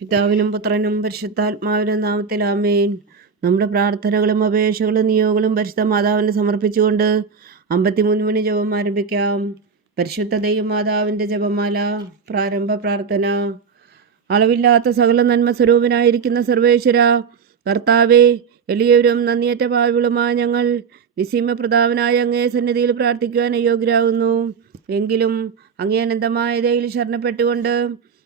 പിതാവിനും പുത്രനും പരിശുദ്ധാത്മാവിനും നാമത്തിൽ ആമേൻ. നമ്മുടെ പ്രാർത്ഥനകളും അപേക്ഷകളും നിയോഗങ്ങളും പരിശുദ്ധ മാതാവിന് സമർപ്പിച്ചുകൊണ്ട് അമ്പത്തിമൂന്ന് മണി ജപം ആരംഭിക്കാം. പരിശുദ്ധ ദൈവമാതാവിന്റെ ജപമാല പ്രാരംഭ പ്രാർത്ഥന. അളവില്ലാത്ത സകല നന്മ സ്വരൂപനായിരിക്കുന്ന സർവേശ്വര കർത്താവെ എളിയവരും നന്ദിയേറ്റ പാവികളുമായ ഞങ്ങൾ നിസീമ നിസീമപ്രതാപനായ അങ്ങേ സന്നിധിയിൽ പ്രാർത്ഥിക്കുവാൻ അയോഗ്യരാകുന്നു എങ്കിലും അങ്ങേ അനന്തമായ ദയിൽ ശരണപ്പെട്ടുകൊണ്ട്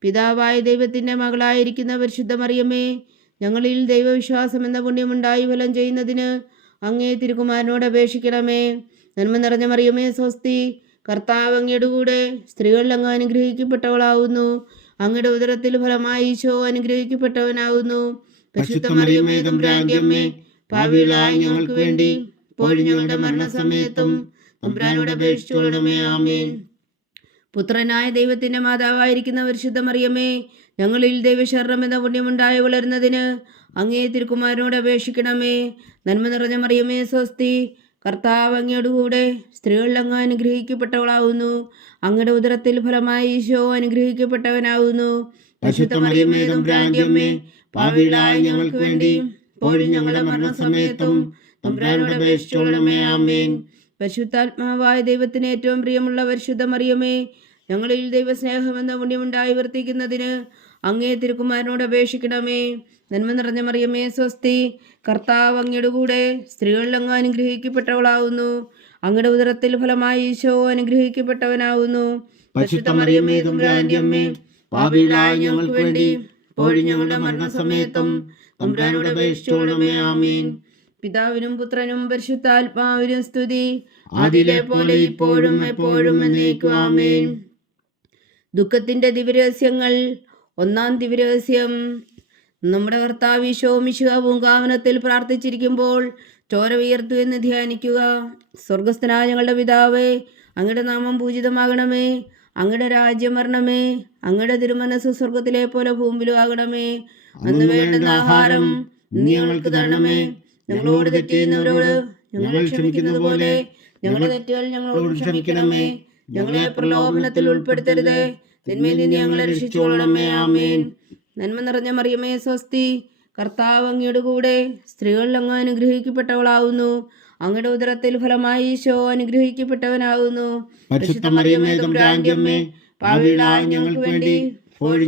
പിതാവായ ദൈവത്തിന്റെ മകളായിരിക്കുന്ന പരിശുദ്ധ മറിയമ്മേ ഞങ്ങളിൽ ദൈവവിശ്വാസം എന്ന പുണ്യമുണ്ടായി ഫലം ചെയ്യുന്നതിന് അങ്ങേ തിരുകുമാരനോട് അപേക്ഷിക്കണമേ. നന്മ നിറഞ്ഞ മറിയമ്മേ സ്വസ്തി കർത്താവ് അങ്ങയുടെ കൂടെ സ്ത്രീകളിൽ അങ്ങ് അനുഗ്രഹിക്കപ്പെട്ടവളാവുന്നു. അങ്ങയുടെ ഉദരത്തിൽ ഫലമായി ഈശോ അനുഗ്രഹിക്കപ്പെട്ടവനാവുന്നു. പരിശുദ്ധ അമ്മേ ഞങ്ങൾക്ക് വേണ്ടി ഇപ്പോഴും ഞങ്ങളുടെ മരണസമയത്തും തമ്പുരാനോട് അപേക്ഷിച്ചുകൊള്ളണമേ. ആമേൻ. പുത്രനായ ദൈവത്തിന്റെ മാതാവായിരിക്കുന്ന പരിശുദ്ധ മറിയമ്മേ ഞങ്ങളിൽ ദൈവശരണം എന്ന പുണ്യമുണ്ടായി വളരുന്നതിന് അങ്ങേ തിരുക്കുമാരനോട് അപേക്ഷിക്കണമേ. നന്മ നിറഞ്ഞ മറിയമ്മേ സ്വസ്തി കർത്താവ് അങ്ങയുടെ കൂടെ സ്ത്രീകളിൽ അങ്ങ് അനുഗ്രഹിക്കപ്പെട്ടവളാവുന്നു. അങ്ങയുടെ ഉദരത്തിൽ ഫലമായി ഈശോ അനുഗ്രഹിക്കപ്പെട്ടവനാവുന്നു. മറിയമേ ഞങ്ങൾക്ക് വേണ്ടി ഞങ്ങളുടെ മരണസമയത്തും തമ്പുരാനോട് അപേക്ഷിച്ചുകൊള്ളണമേ ആമേൻ. പരിശുദ്ധാത്മാവായ ദൈവത്തിന് ഏറ്റവും പ്രിയമുള്ള പരിശുദ്ധ മറിയമേ ഞങ്ങളിൽ ദൈവസ്നേഹമെന്ന പുണ്യമുണ്ടായി വർത്തിക്കുന്നതിന് അങ്ങേ തിരുക്കുമാരനോട് അപേക്ഷിക്കണമേ. നന്മ നിറഞ്ഞ മറിയമേ സ്വസ്തി കർത്താവ് അങ്ങയുടെ കൂടെ സ്ത്രീകളിൽ അങ്ങ് അനുഗ്രഹിക്കപ്പെട്ടവളാവുന്നു. അങ്ങയുടെ ഉദരത്തിൽ ഫലമായി ഈശോ അനുഗ്രഹിക്കപ്പെട്ടവനാവുന്നു. പരിശുദ്ധ മറിയമേ ഭാവികളായ ഞങ്ങൾക്ക് വേണ്ടി ഞങ്ങളുടെ മരണസമയത്തും തമ്പുരാനോട് അപേക്ഷിച്ചുകൊള്ളണമേ ആമേൻ. പിതാവിനും പുത്രനും പരിശുദ്ധാത്മാവിനും സ്തുതി. അതിലെ പോലെ ഇപ്പോഴും എപ്പോഴും എന്നേക്കും ആമേൻ. ദുഃഖത്തിന്റെ ദിവരഹസ്യങ്ങൾ ഒന്നാം ദിവരഹസ്യം നമ്മുടെ കർത്താവ് ഈശോ മിശുക പൂങ്കാവനത്തിൽ പ്രാർത്ഥിച്ചിരിക്കുമ്പോൾ ചോര ഉയർത്തു എന്ന് ധ്യാനിക്കുക. സ്വർഗസ്ഥനായ ഞങ്ങളുടെ പിതാവേ അങ്ങയുടെ നാമം പൂജിതമാകണമേ. അങ്ങയുടെ രാജ്യം വരണമേ. അങ്ങയുടെ തിരുമനസ് സ്വർഗത്തിലെ പോലെ ഭൂമിയിലും ആകണമേ. അന്ന് വേണ്ടുന്ന ആഹാരം നീ ഞങ്ങൾക്ക് തരണമേ. ഞങ്ങളോട് തെറ്റിയുന്നവരോട് ഞങ്ങൾ ക്ഷമിക്കുന്നത് പോലെ ഞങ്ങളുടെ തെറ്റുകൾ ഞങ്ങളോട് ക്ഷമിക്കണമേ. ഞങ്ങളെ പ്രലോഭനത്തിൽ ഉൾപ്പെടുത്തരുത്. തിന്മയിൽ നിന്ന് ഞങ്ങളെ രക്ഷിച്ചുകൊള്ളണമേ ആമേൻ. നന്മ നിറഞ്ഞ മറിയമേ സ്വസ്തി. കർത്താവ് അങ്ങയുടെ കൂടെ സ്ത്രീകളിൽ അങ്ങ് അനുഗ്രഹിക്കപ്പെട്ടവളാവുന്നു. അങ്ങയുടെ ഉദരത്തിൽ ഫലമായി ഈശോ അനുഗ്രഹിക്കപ്പെട്ടവനാവുന്നു. ഞങ്ങൾക്ക് വേണ്ടി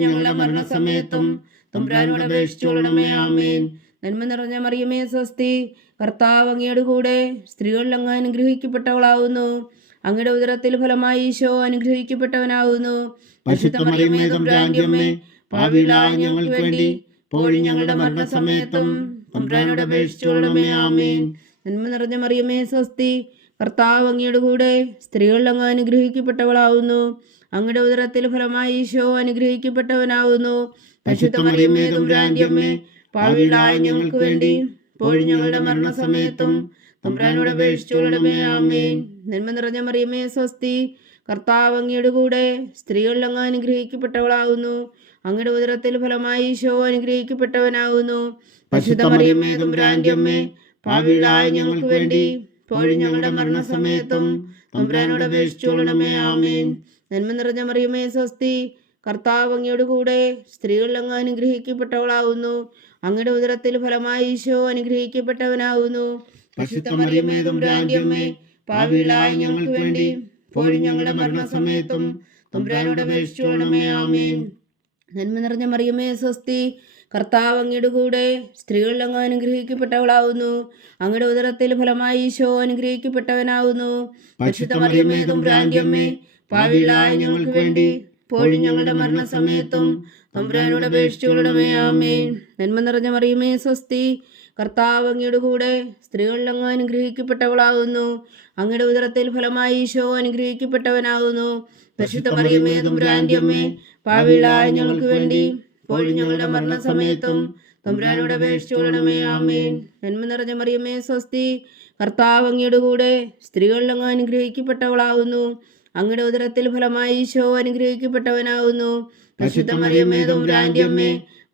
ഞങ്ങളുടെ മരണസമയത്തും തുമ്പ്രാനോട് അപേക്ഷിച്ചുകൊള്ളണമേ ആമേൻ. നന്മ നിറഞ്ഞ മറിയമേ സ്വസ്തി. കർത്താവ് അങ്ങയുടെ കൂടെ സ്ത്രീകളിൽ അങ്ങ് അനുഗ്രഹിക്കപ്പെട്ടവളാവുന്നു. അങ്ങയുടെ ഉദരത്തിൽ ഫലമായി ഈശോ അനുഗ്രഹിക്കപ്പെട്ടവനാവുന്നു. ഞങ്ങൾക്ക് വേണ്ടി ഞങ്ങളുടെ മരണസമയത്തും തമ്പുരാനോട് ആമേൻ. നന്മ നിറഞ്ഞ മറിയമേ സ്വസ്തി. കർത്താവ് അങ്ങയുടെ കൂടെ സ്ത്രീകളിൽ അങ്ങ് അനുഗ്രഹിക്കപ്പെട്ടവളാവുന്നു. അങ്ങയുടെ ഉദരത്തിൽ ഫലമായി ഈശോ അനുഗ്രഹിക്കപ്പെട്ടവനാവുന്നു. പരിശുദ്ധ അമ്മേ ഭാവികളായ ഞങ്ങൾക്ക് വേണ്ടി ഇപ്പോഴും ഞങ്ങളുടെ മരണസമയത്തും തമ്പുരാനോട് അപേക്ഷിച്ചുകൊള്ളണമേ ആമേൻ. നന്മ നിറഞ്ഞ മറിയമേ സ്വസ്തി. കർത്താവ് അങ്ങയുടെ കൂടെ സ്ത്രീകളിൽ അങ്ങ് അനുഗ്രഹിക്കപ്പെട്ടവളാകുന്നു. അങ്ങയുടെ ഉദരത്തിൽ ഫലമായി ഈശോ അനുഗ്രഹിക്കപ്പെട്ടവനാകുന്നു. പരിശുദ്ധ മറിയമ്മേ തമ്പുരാന്റെ അമ്മേ പാപികളായ ഞങ്ങൾക്ക് വേണ്ടി ഇപ്പോഴും ഞങ്ങളുടെ മരണസമയത്തും തമ്പുരാനോട് അപേക്ഷിച്ചോളണമേ ആമേൻ. നന്മ നിറഞ്ഞ മറിയമേ സ്വസ്തി. കർത്താവ് അങ്ങയുടെ കൂടെ സ്ത്രീകളിലങ്ങ് അങ്ങ് അനുഗ്രഹിക്കപ്പെട്ടവളാവുന്നു അങ്ങയുടെ ഉദരത്തിൽ ഫലമായി ഈശോ പാപികളായ ഞങ്ങൾക്ക് വേണ്ടി ഞങ്ങളുടെ മരണസമയത്തും തമ്പുരാനോട് അപേക്ഷിച്ചോളണമേ ആമേൻ. നന്മ നിറഞ്ഞ മറിയമേ സ്വസ്തി കർത്താവ് അങ്ങയുടെ കൂടെ സ്ത്രീകളിൽ അങ്ങ് അനുഗ്രഹിക്കപ്പെട്ടവളാവുന്നു. അങ്ങയുടെ ഉദരത്തിൽ ഫലമായി ഈശോ അനുഗ്രഹിക്കപ്പെട്ടവനാവുന്നു. പരിശുദ്ധ മറിയമേ ഞങ്ങൾക്ക് വേണ്ടി പോഴും ഞങ്ങളുടെ മരണസമയത്തും തമ്പുരാനോട് അപേക്ഷിച്ചുകൊള്ളണമേ ആമേൻ. നന്മ നിറഞ്ഞ മറിയുമേ സ്വസ്തി. കർത്താവ് അങ്ങയുടെ കൂടെ സ്ത്രീകളിൽ അങ്ങ് അനുഗ്രഹിക്കപ്പെട്ടവളാകുന്നു. അങ്ങയുടെ ഉദരത്തിൽ ഫലമായി ഈശോ അനുഗ്രഹിക്കപ്പെട്ടവനാകുന്നു. പരിശുദ്ധ മറിയമേ തുമ്പ്രാന്റെ അമ്മേ പാവിളായ ഞങ്ങൾക്ക് വേണ്ടി ഇപ്പോഴും ഞങ്ങളുടെ മരണസമയത്തും തമ്പുരാനോട് അപേക്ഷിച്ചോളണമേ ആമേൻ. നന്മ നിറഞ്ഞ മറിയമേ സ്വസ്തി. കർത്താവ് അങ്ങയുടെ കൂടെ സ്ത്രീകളിൽ അങ്ങ് അനുഗ്രഹിക്കപ്പെട്ടവളാകുന്നു. അങ്ങയുടെ ഉദരത്തിൽ ഫലമായി ഈശോ അനുഗ്രഹിക്കപ്പെട്ടവനാകുന്നു. പരിശുദ്ധ മറിയമേ തമ്പുരാന്റെ അമ്മേ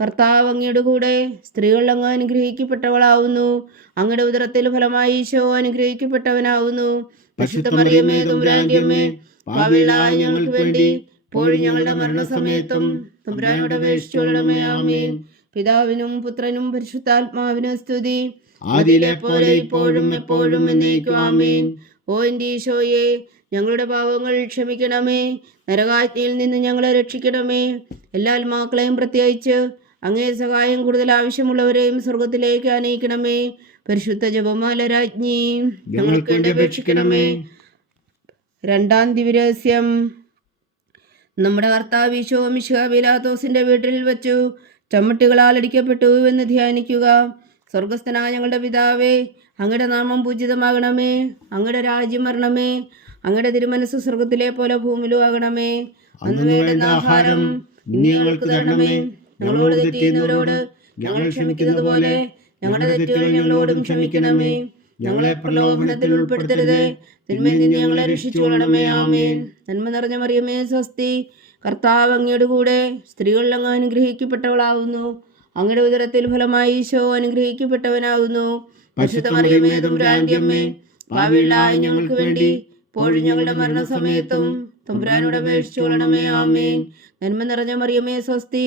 കർത്താവ് അങ്ങയുടെ കൂടെ സ്ത്രീകൾ അങ്ങ് അനുഗ്രഹിക്കപ്പെട്ടവളാവുന്നു. അങ്ങയുടെ ഉദരത്തിൽ ഫലമായി ഈശോ അനുഗ്രഹിക്കപ്പെട്ടവനാവുന്നു. പരിശുദ്ധ മറിയമേ തമ്പുരാന്റെ അമ്മേ ഞങ്ങൾക്ക് വേണ്ടി ഇപ്പോഴും ഞങ്ങളുടെ മരണസമയത്തും തമ്പുരാനോട് അപേക്ഷിച്ചോളണമേ ആമേൻ. പിതാവിനും പുത്രനും പരിശുദ്ധാത്മാവിനും സ്തുതി. ആദിയിലെ പോലെ ഇപ്പോഴും എപ്പോഴും എന്നേക്കും ആമേൻ. ഓ എന്റെ ഈശോയെ ഞങ്ങളുടെ പാവങ്ങൾ ക്ഷമിക്കണമേ. നരകാജ്ഞയിൽ നിന്ന് ഞങ്ങളെ രക്ഷിക്കണമേ. എല്ലാ ആത്മാക്കളെയും പ്രത്യേകിച്ച് അങ്ങേ സഹായം കൂടുതൽ ആവശ്യമുള്ളവരെയും സ്വർഗത്തിലേക്ക് അനയിക്കണമേ പരിശുദ്ധ ജപമാല രാജ്ഞി ഞങ്ങൾക്ക് വേണ്ടി അപേക്ഷിക്കണമേ. രണ്ടാം ദിവരഹസ്യം നമ്മുടെ കർത്താവ് ഈശോ മിശുഹാബിലാത്തോസിന്റെ വീട്ടിൽ വെച്ചു ചമ്മട്ടികളാൽ അടിക്കപ്പെട്ടു എന്ന് ധ്യാനിക്കുക. സ്വർഗസ്ഥനായ ഞങ്ങളുടെ പിതാവേ അങ്ങയുടെ നാമം പൂജിതമാകണമേ. അങ്ങയുടെ രാജ്യം വരണമേ. അങ്ങയുടെ തിരുമനസ് സ്വർഗത്തിലെ പോലെ ഭൂമിയിലും ആകണമേ. അന്ന് വേണ്ട ആഹാരം ഇനി ഞങ്ങൾക്ക് തരണമേ. ഞങ്ങളോട് തെറ്റിയുന്നവരോട് ഞങ്ങൾ ക്ഷമിക്കുന്നത് പോലെ ഞങ്ങളുടെ തെറ്റുകൾ ഞങ്ങളോടും ക്ഷമിക്കണമേ. ഞങ്ങളെ പ്രലോഭനത്തിൽ ഉൾപ്പെടുത്തരുത്. തിന്മയിൽ നിന്ന് ഞങ്ങളെ രക്ഷിച്ചുകൊള്ളണമേ. ആമേൻ. നന്മ നിറഞ്ഞ മറിയമേ സ്വസ്തി. കർത്താവ് അങ്ങയുടെ കൂടെ സ്ത്രീകളിൽ അങ്ങ് അനുഗ്രഹിക്കപ്പെട്ടവളാവുന്നു. അങ്ങയുടെ ഉദരത്തിൽ ഫലമായി ഈശോ അനുഗ്രഹിക്കപ്പെട്ടവനാകുന്നു പരിശുദ്ധ മറിയമേ തമ്പുരാന്റെ അമ്മേ. ഞങ്ങൾക്ക് വേണ്ടി ഇപ്പോഴും ഞങ്ങളുടെ മരണസമയത്തും തുമ്പ്രാനോട് അപേക്ഷിച്ചുകൊള്ളണമേ. ആമേൻ. നന്മ നിറഞ്ഞ മറിയമേ സ്വസ്തി.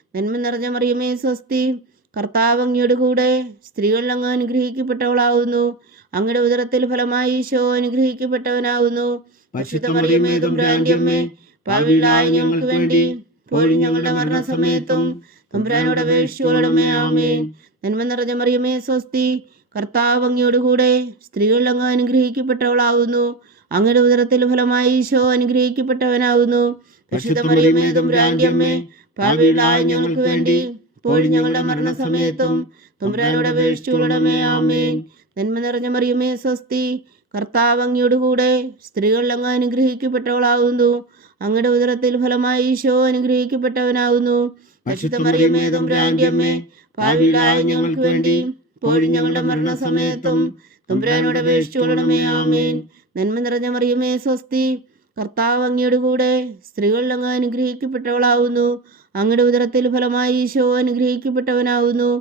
നന്മ നിറഞ്ഞ മറിയമേ സ്വസ്തി. കർത്താവ് അങ്ങയുടെ കൂടെ സ്ത്രീകളിൽ അങ്ങ് അനുഗ്രഹിക്കപ്പെട്ടവളാകുന്നു അങ്ങയുടെ ഉദരത്തിൽ ഫലമായി ഈശോ അനുഗ്രഹിക്കപ്പെട്ടവനാകുന്നു പരിശുദ്ധ മറിയമേ തമ്പുരാന്റെ അമ്മേ പാപികളായ ഞങ്ങൾക്ക് വേണ്ടി ഇപ്പോഴും ഞങ്ങളുടെ മരണസമയത്തും തമ്പുരാനോട് അപേക്ഷിച്ചുകൊള്ളണമേ ആമേ നന്മ നിറഞ്ഞ മറിയമേ സ്വസ്തി. കർത്താവ് അങ്ങയുടെ കൂടെ സ്ത്രീകളിൽ അങ്ങ് അനുഗ്രഹിക്കപ്പെട്ടവളാകുന്നു അങ്ങയുടെ ഉദരത്തിൽ ഫലമായി ഈശോ അനുഗ്രഹിക്കപ്പെട്ടവനാവുന്നു. പരിശുദ്ധ മറിയമേ തമ്പുരാന്റെ അമ്മേ പാപികളായ ഞങ്ങൾക്ക് വേണ്ടി ഇപ്പോഴും ഞങ്ങളുടെ മരണസമയത്തും തമ്പുരാനോട് അപേക്ഷിച്ചുകൊള്ളണമേ ആമേൻ. നന്മ നിറഞ്ഞ മറിയമേ സ്വസ്തി. കർത്താവ് അങ്ങയോട് കൂടെ സ്ത്രീകൾ അങ്ങ് അനുഗ്രഹിക്കപ്പെട്ടവളാകുന്നു. അങ്ങയുടെ ഉദരത്തിൽ ഫലമായി ഈശോ അനുഗ്രഹിക്കപ്പെട്ടവനാകുന്നു. പരിശുദ്ധ മറിയമേ തമ്പുരാന്റെ അമ്മേ പാപികളായ ഞങ്ങൾക്ക് വേണ്ടി ഇപ്പോഴും ഞങ്ങളുടെ മരണസമയത്തും തുമ്പരാനോട് അപേക്ഷിച്ചുകൊള്ളണമേ ആമേൻ. നന്മ നിറഞ്ഞ മറിയമേ സ്വസ്തി. കർത്താവ് അങ്ങയോട് കൂടെ സ്ത്രീകൾ അങ്ങ് അനുഗ്രഹിക്കപ്പെട്ടവളാകുന്നു. അങ്ങയുടെ ഉദരത്തിൽ ഫലമായി ഈശോ അനുഗ്രഹിക്കപ്പെട്ടവനാവുന്നു.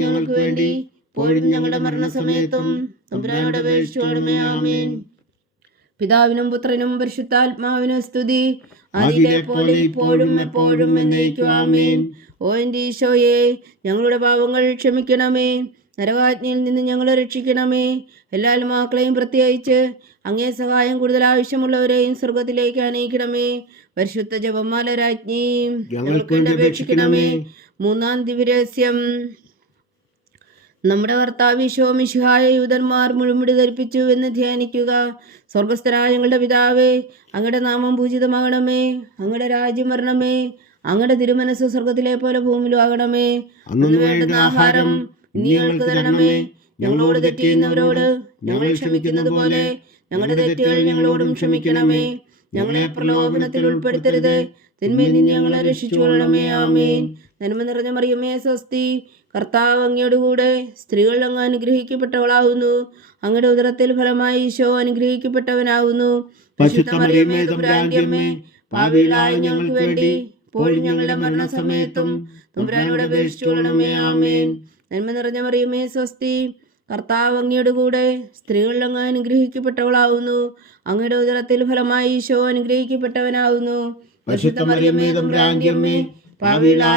ഞങ്ങൾക്ക് വേണ്ടി പോഴും ഞങ്ങളുടെ മരണസമയത്തും പിതാവിനും പുത്രനും പരിശുദ്ധാത്മാവിനും സ്തുതി. അതിലെ പോലെ ഇപ്പോഴും എപ്പോഴും ആമേൻ. ഓ എന്റെ ഈശോയെ ഞങ്ങളുടെ പാവങ്ങൾ ക്ഷമിക്കണമേ. നരകാജ്ഞയിൽ നിന്ന് ഞങ്ങളെ രക്ഷിക്കണമേ. എല്ലാ ആത്മാക്കളെയും പ്രത്യേകിച്ച് അങ്ങേ സഹായം കൂടുതൽ ആവശ്യമുള്ളവരെയും സ്വർഗത്തിലേക്ക് അനയിക്കണമേ പരിശുദ്ധ ജപമാല രാജ്ഞി ഞങ്ങൾക്ക് വേണ്ടി അപേക്ഷിക്കണമേ. മൂന്നാം ദിവരഹസ്യം നമ്മുടെ കർത്താവ് മിശുഹായ യൂതന്മാർ മുഴുമുടി ധരിപ്പിച്ചു എന്ന് ധ്യാനിക്കുക. സ്വർഗസ്ഥനായ ഞങ്ങളുടെ പിതാവേ അങ്ങയുടെ നാമം പൂജിതമാകണമേ. അങ്ങയുടെ രാജ്യം വരണമേ. അങ്ങയുടെ തിരുമനസ് സ്വർഗത്തിലെ പോലെ ഭൂമിയിലും ആകണമേ. അന്ന് വേണ്ടുന്ന ആഹാരം ഞങ്ങൾക്ക് തരണമേ ഞങ്ങളോട് തെറ്റ് ചെയ്യുന്നവരോട് ഞങ്ങൾ ക്ഷമിക്കുന്നത് പോലെ ഞങ്ങളുടെ തെറ്റുകൾ ഞങ്ങളോടും ക്ഷമിക്കണമേ ഞങ്ങളെ പ്രലോഭനത്തിൽ ഉൾപ്പെടുത്തരുത് തിന്മയിൽ നിന്ന് ഞങ്ങളെ രക്ഷിച്ചുകൊള്ളണമേ ആമേൻ നന്മ നിറഞ്ഞ മറിയമേ സ്വസ്തി കർത്താവ് അങ്ങയോടുകൂടെ സ്ത്രീകൾ അങ്ങ് അനുഗ്രഹിക്കപ്പെട്ടവളാകുന്നു അങ്ങയുടെ ഉദരത്തിൽ ഫലമായി ഈശോ അനുഗ്രഹിക്കപ്പെട്ടവനാകുന്നു പാപികളായ ഞങ്ങൾക്ക് വേണ്ടി ഇപ്പോഴും ഞങ്ങളുടെ മരണസമയത്തും തമ്പുരാനോട് അപേക്ഷിച്ചുകൊള്ളണമേ ആമേൻ നന്മ നിറഞ്ഞ മറിയുമേ സ്വസ്തി. കർത്താവ് അങ്ങയുടെ കൂടെ സ്ത്രീകളിൽ അങ്ങ് അനുഗ്രഹിക്കപ്പെട്ടവളാവുന്നു. അങ്ങയുടെ ഉദരത്തിൽ ഫലമായി ഈശോ അനുഗ്രഹിക്കപ്പെട്ടവനാവുന്നു.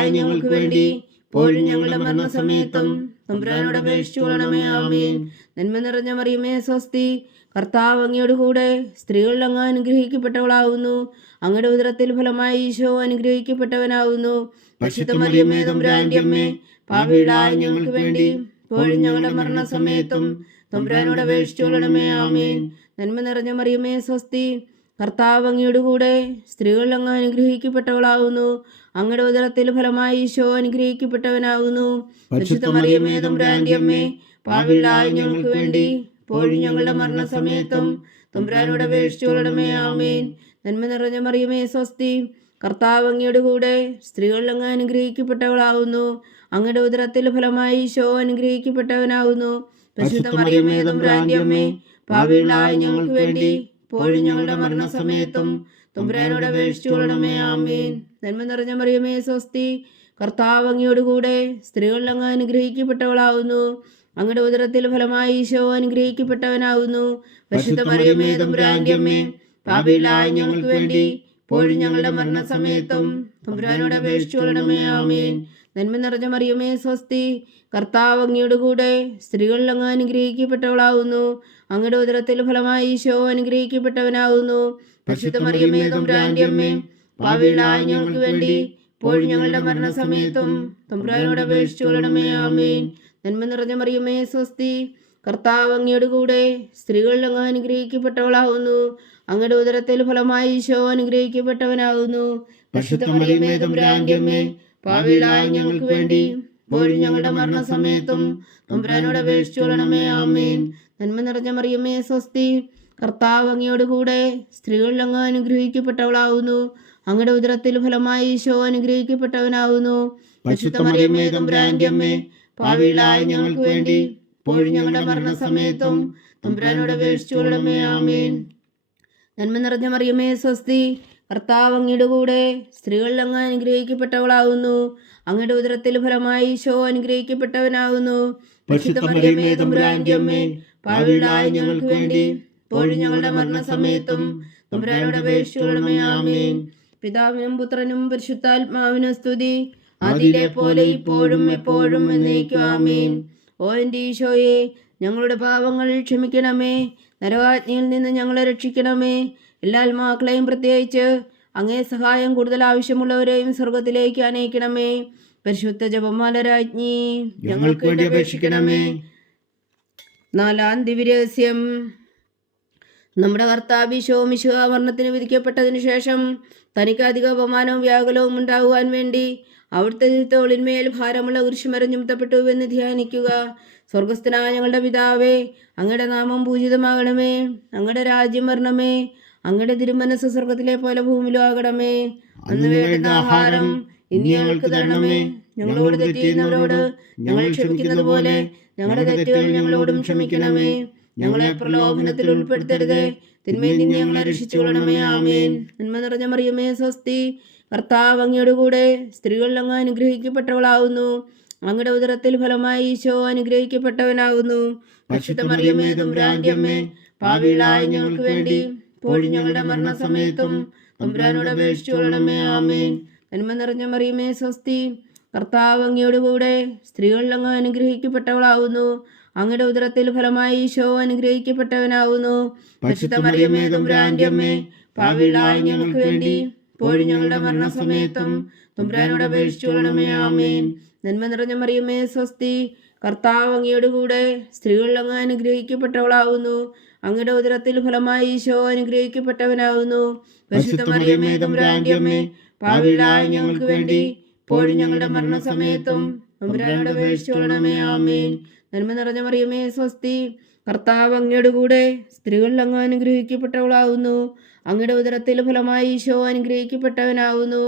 ഞങ്ങൾക്ക് വേണ്ടി ഇപ്പോഴും ഞങ്ങളുടെ മരണസമയത്തും തമ്പുരാനോട് അപേക്ഷിച്ചുകൊള്ളണമേ ആമേൻ. നന്മ നിറഞ്ഞ മറിയുമേ സ്വസ്തി. കർത്താവ് അങ്ങയുടെ കൂടെ സ്ത്രീകളിൽ അങ്ങ് അനുഗ്രഹിക്കപ്പെട്ടവളാവുന്നു. അങ്ങയുടെ ഉദരത്തിൽ ഫലമായി ഈശോ അനുഗ്രഹിക്കപ്പെട്ടവനാവുന്നു. പരിശുദ്ധ അമ്മേ പാപികളായ ഞങ്ങൾക്ക് വേണ്ടി ഇപ്പോഴും ഞങ്ങളുടെ മരണസമയത്തും തമ്പുരാനോട് അപേക്ഷിച്ചുകൊള്ളണമേ ആമേൻ. നന്മ നിറഞ്ഞ മറിയമേ സ്വസ്തി. കർത്താവ് അങ്ങയുടെ കൂടെ സ്ത്രീകൾ അങ്ങ് അനുഗ്രഹിക്കപ്പെട്ടവളാകുന്നു. അങ്ങയുടെ ഉദരത്തിൽ ഫലമായി ഈശോ അനുഗ്രഹിക്കപ്പെട്ടവനാകുന്നു. പരിശുദ്ധ മറിയമേ തമ്പുരാന്റെ അമ്മേ പാവിളായ ഞങ്ങൾക്ക് വേണ്ടി ഇപ്പോഴും ഞങ്ങളുടെ മരണസമയത്തും തമ്പുരാനോട് അപേക്ഷിച്ചുകൊള്ളണമേ ആമേൻ. നന്മ നിറഞ്ഞ മറിയമേ സ്വസ്തി. കർത്താവ് അങ്ങയുടെ കൂടെ സ്ത്രീകൾ അങ്ങ് അനുഗ്രഹിക്കപ്പെട്ടവളാകുന്നു. അങ്ങയുടെ ഉദരത്തിൽ ഫലമായി ഈശോ അനുഗ്രഹിക്കപ്പെട്ടവനാകുന്നു പരിശുദ്ധ മറിയമേ തമ്പുരാന്റെ അമ്മേ പാപികളായ ഞങ്ങൾക്ക് വേണ്ടി ഇപ്പോഴും ഞങ്ങളുടെ മരണസമയത്തും തമ്പുരാനോട് അപേക്ഷിച്ചുകൊള്ളണമേ ആമേൻ. നന്മ നിറഞ്ഞ മറിയമേ സ്വസ്തി കർത്താവ് അങ്ങയോടുകൂടെ സ്ത്രീകൾ അങ്ങ് അനുഗ്രഹിക്കപ്പെട്ടവളാവുന്നു. അങ്ങയുടെ ഉദരത്തിൽ ഫലമായി ഈശോ അനുഗ്രഹിക്കപ്പെട്ടവനാവുന്നു. പരിശുദ്ധ മറിയമേ തമ്പുരാന്റെ അമ്മേ പാപികളായ ഞങ്ങൾക്ക് വേണ്ടി ഇപ്പോഴും ഞങ്ങളുടെ മരണസമയത്തും അപേക്ഷിച്ചു അപേക്ഷിച്ചുകൊള്ളണമേ ആമേൻ. നന്മ നിറഞ്ഞ മറിയമേ സ്വസ്തി. കർത്താവ് അങ്ങയുടെ കൂടെ സ്ത്രീകളിൽ അങ്ങ് അനുഗ്രഹിക്കപ്പെട്ടവളാവുന്നു. അങ്ങയുടെ ഉദരത്തിൽ ഫലമായി ഈശോ അനുഗ്രഹിക്കപ്പെട്ടവനാവുന്നു. പരിശുദ്ധ മറിയമേ തമ്പുരാന്റെ അമ്മേ പാപികളായ ഞങ്ങൾക്ക് വേണ്ടി ഇപ്പോഴും ഞങ്ങളുടെ മരണസമയത്തും തമ്പുരാനോട് അപേക്ഷിച്ചുകൊള്ളണമേ ആമേൻ. നന്മ നിറഞ്ഞ മറിയമേ സ്വസ്തി. കർത്താവ് അങ്ങയുടെ കൂടെ സ്ത്രീകളിൽ അങ്ങ് അനുഗ്രഹിക്കപ്പെട്ടവളാവുന്നു. അങ്ങയുടെ ഉദരത്തിൽ ഫലമായി ഈശോ അനുഗ്രഹിക്കപ്പെട്ടവനാവുന്നു. പരിശുദ്ധ മറിയമേ തമ്പുരാന്റെ അമ്മേ പാപികളായ ഞങ്ങൾക്ക് വേണ്ടി ഇപ്പോഴും ഞങ്ങളുടെ മരണസമയത്തും തമ്പുരാനോട് അപേക്ഷിച്ചുകൊള്ളണമേ ആമേൻ. നന്മ നിറഞ്ഞ മറിയമ്മേ സ്വസ്തി. കർത്താവ് അങ്ങയോട് കൂടെ സ്ത്രീകളിൽ അങ്ങ് അനുഗ്രഹിക്കപ്പെട്ടവളാവുന്നു. അങ്ങയുടെ ഉദരത്തിൽ ഫലമായി ഈശോ അനുഗ്രഹിക്കപ്പെട്ടവനാവുന്നു. മറിയമ്മേ മറിയമേ തമ്പുരാന്റെ അമ്മേ പാപികളായ ഞങ്ങൾക്ക് വേണ്ടി ഇപ്പോഴും ഞങ്ങളുടെ മരണസമയത്തും തമ്പുരാനോട് അപേക്ഷിച്ചുകൊള്ളണമേ ആമേൻ. നന്മ നിറഞ്ഞ മറിയമ്മേ സ്വസ്തി. കർത്താവ് അങ്ങയുടെ കൂടെ സ്ത്രീകൾ അങ്ങ് അനുഗ്രഹിക്കപ്പെട്ടവളാകുന്നു. അങ്ങയുടെ ഉദരത്തിൽ ഫലമായി ഈശോ പാപികളായ ഞങ്ങൾക്ക് വേണ്ടി ഇപ്പോഴും ഞങ്ങളുടെ മരണസമയത്തും തമ്പുരാനോട് അപേക്ഷിച്ചുകൊള്ളണമേ ആമേൻ. പിതാവിനും പുത്രനും പരിശുദ്ധാത്മാവിനും സ്തുതി. അതിലെ പോലെ ഇപ്പോഴും എപ്പോഴും എന്നേക്കും ആമേൻ. ഓ എന്റെ ഈശോയെ ഞങ്ങളുടെ പാപങ്ങൾ ക്ഷമിക്കണമേ. നരകാജ്ഞയിൽ നിന്ന് ഞങ്ങളെ രക്ഷിക്കണമേ. എല്ലാ ആത്മാക്കളെയും പ്രത്യേകിച്ച് അങ്ങേ സഹായം കൂടുതൽ ആവശ്യമുള്ളവരെയും സ്വർഗത്തിലേക്ക് അനയിക്കണമേ. പരിശുദ്ധ ജപമാല രാജ്ഞി ഞങ്ങൾക്ക് വേണ്ടി അപേക്ഷിക്കണമേ. നാലാം ദിവ്യരഹസ്യം. നമ്മുടെ കർത്താവിശോ മിശുഹ വർണത്തിന് വിധിക്കപ്പെട്ടതിനു ശേഷം തനിക്ക് അധിക അപമാനവും വ്യാകുലവും ഉണ്ടാകുവാൻ വേണ്ടി അവിടുത്തെ തോളിന്മേൽ ഭാരമുള്ള കുരിശുമരം ചുമത്തപ്പെട്ടുവെന്ന് ധ്യാനിക്കുക. സ്വർഗസ്ഥനായ ഞങ്ങളുടെ പിതാവേ അങ്ങയുടെ നാമം പൂജിതമാകണമേ. അങ്ങയുടെ രാജ്യം വരണമേ. അങ്ങയുടെ തിരുമനസ് സ്വർഗത്തിലെ പോലെ ഭൂമിയിലും ആകണമേ. അന്ന് വേണ്ടുന്ന ആഹാരം ഇനി ഞങ്ങൾക്ക് തരണമേ. ഞങ്ങളോട് തെറ്റിയുന്നവരോട് ഞങ്ങൾ ക്ഷമിക്കുന്നത് പോലെ ഞങ്ങളുടെ തെറ്റുകൾ ഞങ്ങളോടും ക്ഷമിക്കണമേ. ഞങ്ങളെ പ്രലോഭനത്തിൽ ഉൾപ്പെടുത്തരുത്. തിന്മയിൽ നിന്ന് ഞങ്ങളെ രക്ഷിച്ചുകൊള്ളണമേ. ആമേൻ. നന്മ നിറഞ്ഞ മറിയമേ സ്വസ്തി. കർത്താവ് അങ്ങയുടെ കൂടെ സ്ത്രീകളിൽ അങ്ങ് അനുഗ്രഹിക്കപ്പെട്ടവളാവുന്നു. അങ്ങയുടെ ഉദരത്തിൽ ഫലമായി ഈശോ അനുഗ്രഹിക്കപ്പെട്ടവനാകുന്നു പരിശുദ്ധ മറിയമേ തമ്പുരാന്റെ അമ്മേ പാവികളായ ഞങ്ങൾക്ക് വേണ്ടി ഇപ്പോഴും ഞങ്ങളുടെ മരണസമയത്തും തമ്പുരാനോട് അപേക്ഷിച്ചുകൊള്ളണമേ ആമേൻ. നന്മ നിറഞ്ഞ മറിയമേ സ്വസ്തി. കർത്താവ് അങ്ങയുടെ കൂടെ സ്ത്രീകൾ അങ്ങ് അനുഗ്രഹിക്കപ്പെട്ടവളാവുന്നു. അങ്ങയുടെ ഉദരത്തിൽ ഫലമായി ഈശോ അനുഗ്രഹിക്കപ്പെട്ടവനാവുന്നു. പരിശുദ്ധ മറിയമേ തമ്പുരാന്റെ അമ്മേ പാവിളായി ഞങ്ങൾക്ക് വേണ്ടി ഇപ്പോഴും ഞങ്ങളുടെ മരണസമയത്തും തമ്പുരാനോട് അപേക്ഷിച്ചുകൊള്ളണമേ ആമേൻ. നന്മ നിറഞ്ഞ മറിയമേ സ്വസ്തി. കർത്താവ് അങ്ങയുടെ കൂടെ സ്ത്രീകൾ അങ്ങ് അനുഗ്രഹിക്കപ്പെട്ടവളാവുന്നു. അങ്ങയുടെ ഉദരത്തിൽ ഫലമായി ഈശോ അനുഗ്രഹിക്കപ്പെട്ടവനാകുന്നു ഞങ്ങൾക്ക് വേണ്ടി ഇപ്പോഴും ഞങ്ങളുടെ മരണസമയത്തും തമ്പുരാനോട് അപേക്ഷിച്ചുകൊള്ളണമേ ആമേൻ നന്മ നിറഞ്ഞ മറിയമേ സ്വസ്തി കർത്താവ് അങ്ങയുടെ കൂടെ സ്ത്രീകളിൽ അങ്ങ് അനുഗ്രഹിക്കപ്പെട്ടവളാവുന്നു അങ്ങയുടെ ഉദരത്തിൽ ഫലമായി ഈശോ അനുഗ്രഹിക്കപ്പെട്ടവനാവുന്നു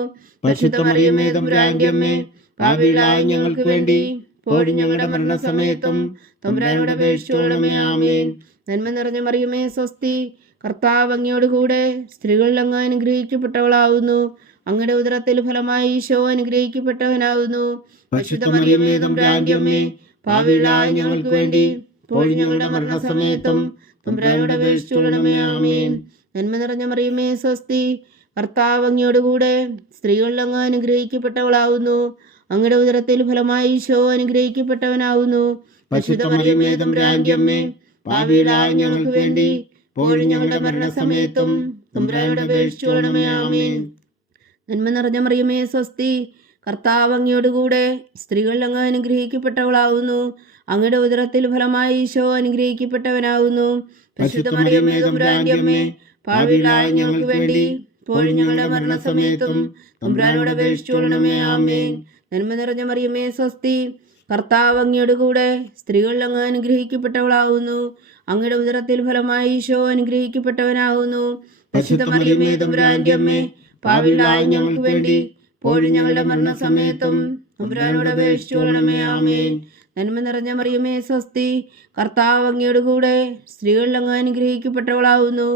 അമ്മേ ഞങ്ങൾക്ക് വേണ്ടി ഇപ്പോഴും ഞങ്ങളുടെ മരണസമയത്തും തമ്പുരാനോട് അപേക്ഷിച്ചോളണമേ ആമേൻ നന്മ നിറഞ്ഞ മറിയുമേ സ്വസ്തി. കർത്താവ് അങ്ങയോട് കൂടെ സ്ത്രീകൾ അങ്ങ് അനുഗ്രഹിക്കപ്പെട്ടവളാവുന്നു. അങ്ങയുടെ ഉദരത്തിൽ ഫലമായി ഈശോ അനുഗ്രഹിക്കപ്പെട്ടവനാവുന്നു. ഞങ്ങൾക്ക് വേണ്ടി ഇപ്പോഴും ഞങ്ങളുടെ മരണസമയത്തും തമ്പുരാനോട് അപേക്ഷിച്ചുകൊള്ളണമേ ആമേൻ. നന്മ നിറഞ്ഞ മറിയുമേ സ്വസ്തി. കർത്താവ് അങ്ങയോട് കൂടെ സ്ത്രീകൾ അങ്ങ് അനുഗ്രഹിക്കപ്പെട്ടവളാവുന്നു. അങ്ങയുടെ ഉദരത്തിൽ ഫലമായി ഈശോ അനുഗ്രഹിക്കപ്പെട്ടവനാവുന്നു. പരിശുദ്ധ മറിയമേ അമ്മേ പാപികളായ ഞങ്ങൾക്ക് വേണ്ടി പോഴും ഞങ്ങളുടെ മരണസമയത്തും തമ്പുരാനോട് അപേക്ഷിച്ചുകൊള്ളണമേ ആമീൻ. നന്മ നിറഞ്ഞ മറിയമേ സ്വസ്തി. കർത്താവ് അങ്ങയോട് കൂടെ സ്ത്രീകൾ അങ്ങ് അനുഗ്രഹിക്കപ്പെട്ടവളാവുന്നു. അങ്ങയുടെ ഉദരത്തിൽ ഫലമായി ഈശോ അനുഗ്രഹിക്കപ്പെട്ടവനാകുന്നു പരിശുദ്ധ മറിയമേ തമ്പുരാന്റെ അമ്മേ പാപികളായ ഞങ്ങൾക്ക് വേണ്ടി ഇപ്പോഴും ഞങ്ങളുടെ മരണസമയത്തും തമ്പുരാനോട് അപേക്ഷിച്ചുകൊള്ളണമേ ആമേൻ. നന്മ നിറഞ്ഞ മറിയമേ സ്വസ്തി. കർത്താവ് അങ്ങയുടെ കൂടെ സ്ത്രീകൾ അങ്ങ് അനുഗ്രഹിക്കപ്പെട്ടവളാകുന്നു അങ്ങയുടെ ഉദരത്തിൽ ഫലമായി ഈശോ അനുഗ്രഹിക്കപ്പെട്ടവനാകുന്നു പരിശുദ്ധ മറിയമേ തമ്പുരാന്റെ അമ്മേ പാപികളായ ഞങ്ങൾക്ക് വേണ്ടി പോഴും ഞങ്ങളുടെ മരണസമയത്തും തമ്പുരാനോട് അപേക്ഷിച്ചുകൊള്ളണമേ ആമേൻ. നന്മ നിറഞ്ഞ മറിയമേ സ്വസ്തി കർത്താവ് അങ്ങയുടെ കൂടെ സ്ത്രീകൾ അങ്ങ് അനുഗ്രഹിക്കപ്പെട്ടവളാവുന്നു.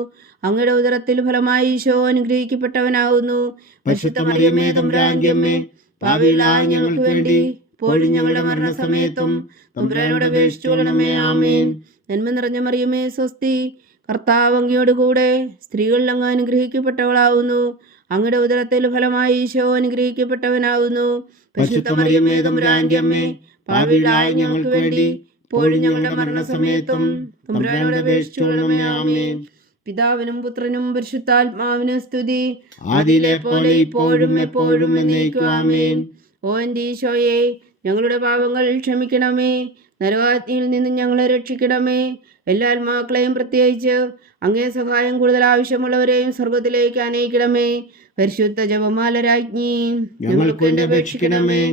അങ്ങയുടെ ഉദരത്തിൽ ഫലമായി ഈശോ അനുഗ്രഹിക്കപ്പെട്ടവനാകുന്നു പരിശുദ്ധ മറിയമേ തമ്പുരാന്റെ അമ്മേ പാപികളായ ഞങ്ങൾക്ക് വേണ്ടി ഇപ്പോഴും ഞങ്ങളുടെ മരണസമയത്തും തമ്പുരാനോട് അപേക്ഷിച്ചുകൊള്ളണമേ ആമേൻ. നന്മ നിറഞ്ഞ മറിയമേ സ്വസ്തി. കർത്താവ് അങ്ങയോട് കൂടെ സ്ത്രീകൾ അങ്ങ് അനുഗ്രഹിക്കപ്പെട്ടവളാവുന്നു. അങ്ങയുടെ ഉദരത്തിൽ ഫലമായി ഈശോ അനുഗ്രഹിക്കപ്പെട്ടവനാവുന്നു. പരിശുദ്ധ മറിയമേ തമ്പുരാന്റെ അമ്മേ പാവിളായ ഞങ്ങൾക്ക് വേണ്ടി ഇപ്പോഴും ഞങ്ങളുടെ മരണസമയത്തും തമ്പുരാനോട് അപേക്ഷിച്ചുകൊള്ളണമേ ആമേൻ. പിതാവിനും പുത്രനും പരിശുദ്ധാത്മാവിനും സ്തുതി. ആദിയിലെ പോലെ ഇപ്പോഴും എപ്പോഴും എന്നേക്കും. ആമേൻ. ഓ എന്റെ ഈശോയെ ഞങ്ങളുടെ പാപങ്ങൾ ക്ഷമിക്കണമേ. നരകാഗ്നിയിൽ നിന്ന് ഞങ്ങളെ രക്ഷിക്കണമേ. എല്ലാ ആത്മാക്കളെയും പ്രത്യേകിച്ച് അങ്ങേ സഹായം കൂടുതൽ ആവശ്യമുള്ളവരെയും സ്വർഗത്തിലേക്ക് അനയിക്കണമേ. പരിശുദ്ധ ജപമാല രാജ്ഞി ഞങ്ങൾക്ക് അപേക്ഷിക്കണമേ.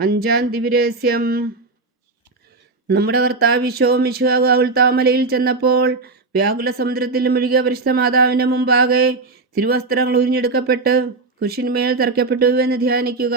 അഞ്ചാം ദിവ്യരഹസ്യം. നമ്മുടെ കർത്താവ് വിശോ മിശുഹാവുൽ താമലയിൽ ചെന്നപ്പോൾ വ്യാകുല സമുദ്രത്തിൽ മുഴുകിയ പരിശുദ്ധ മാതാവിന്റെ മുമ്പാകെ തിരുവസ്ത്രങ്ങൾ ഉരിഞ്ഞെടുക്കപ്പെട്ട് കുരിശിന്മേൽ തറയ്ക്കപ്പെട്ടു എന്ന് ധ്യാനിക്കുക.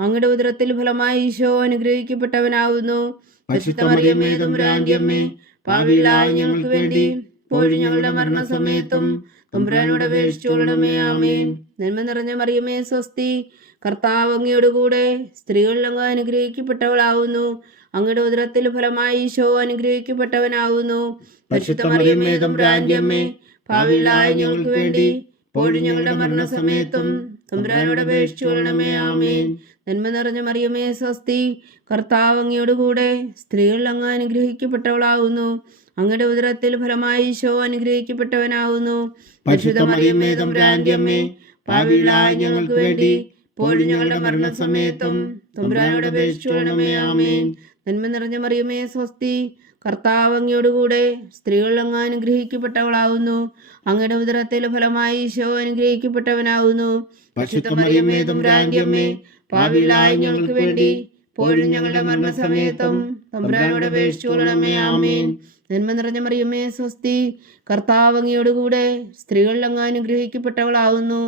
അങ്ങയുടെ ഉദരത്തിൽ ഫലമായി ഈശോ അനുഗ്രഹിക്കപ്പെട്ടവനാവുന്നു. പരിശുദ്ധ മറിയമേ തമ്പുരാന്റെ അമ്മേ ഞങ്ങൾക്ക് വേണ്ടി ഇപ്പോഴും ഞങ്ങളുടെ മരണസമയത്തും തുമ്പ്രാനോട് അപേക്ഷിച്ചുകൊള്ളണമേ ആമേൻ. നന്മ നിറഞ്ഞ മറിയമേ സ്വസ്തി. കർത്താവ് അങ്ങയോട് കൂടെ സ്ത്രീകൾ അങ്ങ് അനുഗ്രഹിക്കപ്പെട്ടവളാവുന്നു. അങ്ങയുടെ ഉദരത്തിൽ ഫലമായി ഈശോ അനുഗ്രഹിക്കപ്പെട്ടവനാവുന്നു. പരിശുദ്ധ മറിയമേ തമ്പുരാന്റെ അമ്മേ ഞങ്ങൾക്ക് വേണ്ടി ഇപ്പോഴും ഞങ്ങളുടെ മരണസമയത്തും തുമ്പ്രാനോട് അപേക്ഷിച്ചു കൊള്ളണമേ ആമേൻ. നന്മ നിറഞ്ഞ മറിയമേ സ്വസ്തി. കർത്താവ് അങ്ങയോട് കൂടെ സ്ത്രീകൾ അങ്ങ് അനുഗ്രഹിക്കപ്പെട്ടവളാകുന്നു അങ്ങയുടെ ഉദരത്തിൽ ഫലമായി ഈശോ അനുഗ്രഹിക്കപ്പെട്ടവനാകുന്നു പരിശുദ്ധ മറിയമ്മേ തമ്പുരാന്റെ അമ്മേ ഭാവിയിലായ ഞങ്ങൾക്ക് വേണ്ടി പോലും ഞങ്ങളുടെ മരണസമയത്തും തമ്പുരാനോട് ആമേൻ. നന്മ നിറഞ്ഞ മറിയമേ സ്വസ്തി. കർത്താവ് അങ്ങയോട് കൂടെ സ്ത്രീകൾ അങ്ങ് അനുഗ്രഹിക്കപ്പെട്ടവളാകുന്നു അങ്ങയുടെ ഉദരത്തിൽ ഫലമായി ഈശോ അനുഗ്രഹിക്കപ്പെട്ടവനാകുന്നു പരിശുദ്ധ മറിയമ്മേ തമ്പുരാന്റെ അമ്മേ ഭാവിയിലായ ഞങ്ങൾക്ക് വേണ്ടി പോഴും ഞങ്ങളുടെ മരണസമയത്തും തമ്പുരാനോട് അപേക്ഷിച്ചു കൊള്ളണമേ ആമേൻ. നന്മ നിറഞ്ഞ മറിയമ്മേ സ്വസ്തി. കർത്താവങ്ങിയോടുകൂടെ സ്ത്രീകൾ അങ്ങ് അനുഗ്രഹിക്കപ്പെട്ടവളാകുന്നു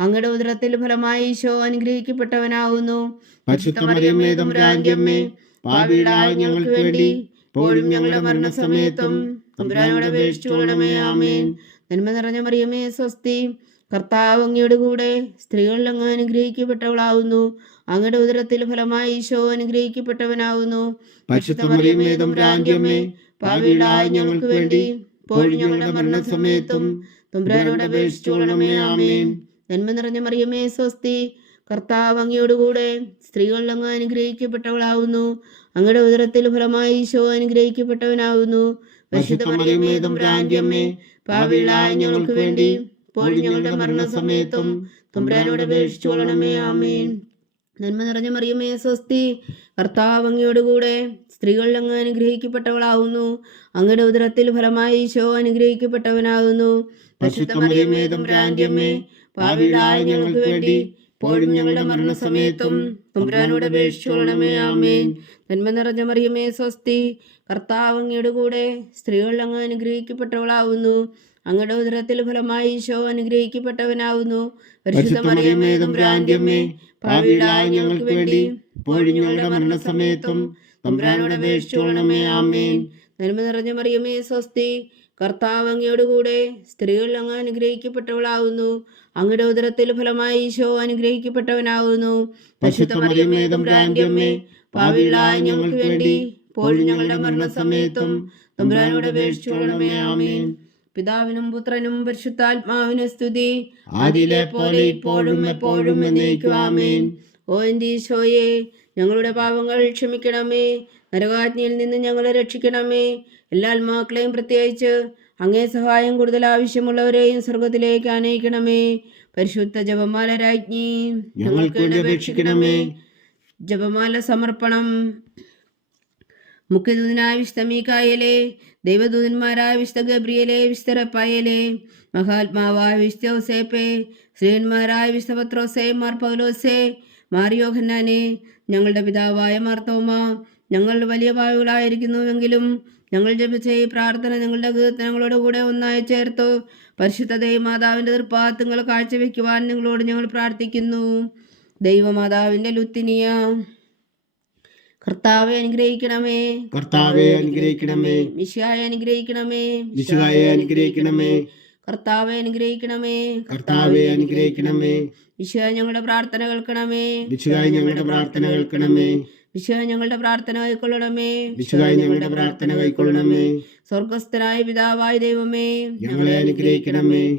അങ്ങയുടെ ഉദരത്തിൽ ഫലമായി ഈശോ അനുഗ്രഹിക്കപ്പെട്ടവനാകുന്നു മറിയമ്മേ ഞങ്ങൾക്ക് വേണ്ടി പോഴും ഞങ്ങളുടെ മരണസമയത്തും തമ്പുരാനോട് അപേക്ഷിച്ചു കൊള്ളണമേ ആമേൻ. നന്മ നിറഞ്ഞ മറിയമേ സ്വസ്തി. കർത്താവ് അങ്ങയുടെ കൂടെ സ്ത്രീകൾ അങ്ങ് അനുഗ്രഹിക്കപ്പെട്ടവളാവുന്നു. അങ്ങയുടെ ഉദരത്തിൽ ഫലമായി ഈശോ അനുഗ്രഹിക്കപ്പെട്ടവനാവുന്നു. ഭാവിയിലായ ഞങ്ങൾക്ക് വേണ്ടി ഇപ്പോഴും ഞങ്ങളുടെ മരണസമയത്തും തമ്പുരാനോട് അപേക്ഷിച്ചു ആമേൻ. നന്മ നിറഞ്ഞ മറിയമേ സ്വസ്തി കർത്താവ് അങ്ങയോട് കൂടെ സ്ത്രീകൾ അങ്ങ് അനുഗ്രഹിക്കപ്പെട്ടവളാവുന്നു. അങ്ങയുടെ ഉദരത്തിൽ ഫലമായി ഈശോ അനുഗ്രഹിക്കപ്പെട്ടവനാവുന്നു. പരിശുദ്ധ മറിയമേ അമ്മേ ഞങ്ങൾക്ക് വേണ്ടി ഇപ്പോഴും ഞങ്ങളുടെ മരണസമയത്തും തമ്പുരാനോട് അപേക്ഷിച്ചു കൊള്ളണമേ ആമേൻ. നന്മ നിറഞ്ഞ മറിയമേ സ്വസ്തി. കർത്താവ് അങ്ങയോട് കൂടെ സ്ത്രീകൾ അങ്ങ് അനുഗ്രഹിക്കപ്പെട്ടവളാവുന്നു. അങ്ങയുടെ ഉദരത്തിൽ ഫലമായി ഈശോ അനുഗ്രഹിക്കപ്പെട്ടവനാകുന്നു പരിശുദ്ധ മറിയമ്മേ തമ്പുരാന്റെ അമ്മേ. ഭാവിയിലായ ഞങ്ങൾക്ക് വേണ്ടി ഇപ്പോഴും ഞങ്ങളുടെ മരണസമയത്തും തമ്പുരാനോട് അപേക്ഷിച്ചു കൊള്ളണമേ ആമേൻ. നന്മ നിറഞ്ഞ മറിയമേ സ്വസ്തി. കർത്താവ് അങ്ങയുടെ കൂടെ സ്ത്രീകൾ അങ്ങ് അനുഗ്രഹിക്കപ്പെട്ടവളാകുന്നു അങ്ങയുടെ ഉദരത്തിൽ ഫലമായി ഈശോ അനുഗ്രഹിക്കപ്പെട്ടവനാവുന്നു. ഞങ്ങൾക്ക് വേണ്ടി ഇപ്പോഴും ഞങ്ങളുടെ മരണസമയത്തും തമ്പുരാനോട് ആമേൻ. നന്മ നിറഞ്ഞ മറിയമേ സ്വസ്തി കർത്താവ് അങ്ങയോടുകൂടെ സ്ത്രീകൾ അങ്ങ് അനുഗ്രഹിക്കപ്പെട്ടവളാവുന്നു. അങ്ങയുടെ ഉദരത്തിൽ ഫലമായി ഈശോ അനുഗ്രഹിക്കപ്പെട്ടവനാവുന്നു. പരിശുദ്ധ മറിയമ്മേ തമ്പുരാന്റെ അമ്മേ ഭാവിയിലായ ഞങ്ങൾക്ക് വേണ്ടി ഇപ്പോഴും ഞങ്ങളുടെ മരണസമയത്തും തമ്പുരാനോട് അപേക്ഷിച്ചോളണമേ ആമേൻ. പിതാവിനും പുത്രനും പരിശുദ്ധാത്മാവിനും സ്തുതി. അതിലെ പോലെ ഇപ്പോഴും എപ്പോഴും എന്നേക്കുവാമേൻ ഓ എന്റെ ഈശോയെ ഞങ്ങളുടെ പാപങ്ങൾ ക്ഷമിക്കണമേ. നരകാജ്ഞയിൽ നിന്ന് ഞങ്ങളെ രക്ഷിക്കണമേ. എല്ലാ ആത്മാക്കളെയും പ്രത്യേകിച്ച് അങ്ങേ സഹായം കൂടുതൽ ആവശ്യമുള്ളവരെയും സ്വർഗത്തിലേക്ക് ആനയിക്കണമേ പരിശുദ്ധ ജപമാല രാജ്ഞി ഞങ്ങൾക്ക് അപേക്ഷിക്കണമേ. ജപമാല സമർപ്പണം. മുഖ്യദൂതനായ വിശുദ്ധ മീക്കായലെ ദൈവദൂതന്മാരായ വിശുദ്ധ ഗബ്രിയലെ വിശുദ്ധ റപ്പായലെ മഹാത്മാവായ വിശുദ്ധ ഔസേപ്പെ ശ്രീയന്മാരായ വിശുദ്ധ മാർ പൗലോസേ മാറിയോഹന്നാനെ ഞങ്ങളുടെ പിതാവായ മാർത്തോമ ഞങ്ങൾ വലിയ പാവുകളായിരിക്കുന്നുവെങ്കിലും ഞങ്ങൾ ജപിച്ച ഈ പ്രാർത്ഥന ഞങ്ങളുടെ കീർത്തനങ്ങളോട് കൂടെ ഒന്നായി ചേർത്തു പരിശുദ്ധ ദൈവമാതാവിന്റെ നിർപ്പാത്തങ്ങൾ കാഴ്ചവെക്കുവാൻ നിങ്ങളോട് ഞങ്ങൾ പ്രാർത്ഥിക്കുന്നു. ദൈവമാതാവിന്റെ ലുത്തിനിയ. കർത്താവെ അനുഗ്രഹിക്കണമേ. കർത്താവെ അനുഗ്രഹിക്കണമേ. മിശിഹായെ അനുഗ്രഹിക്കണമേ. വിശുവായെ അനുഗ്രഹിക്കണമേ. കർത്താവെ അനുഗ്രഹിക്കണമേ. കർത്താവെ അനുഗ്രഹിക്കണമേ. വിശുഹ ഞങ്ങളുടെ പ്രാർത്ഥന കേൾക്കണമേ. വിശുവായി ഞങ്ങളുടെ പ്രാർത്ഥന കേൾക്കണമേ. വിശുഹ ഞങ്ങളുടെ പ്രാർത്ഥന കൈക്കൊള്ളണമേ. വിശുവായി ഞങ്ങളുടെ പ്രാർത്ഥന കൈക്കൊള്ളണമേ. സ്വർഗസ്ഥനായ പിതാവായ ദൈവമേ. ഞങ്ങളെ അനുഗ്രഹിക്കണമേ.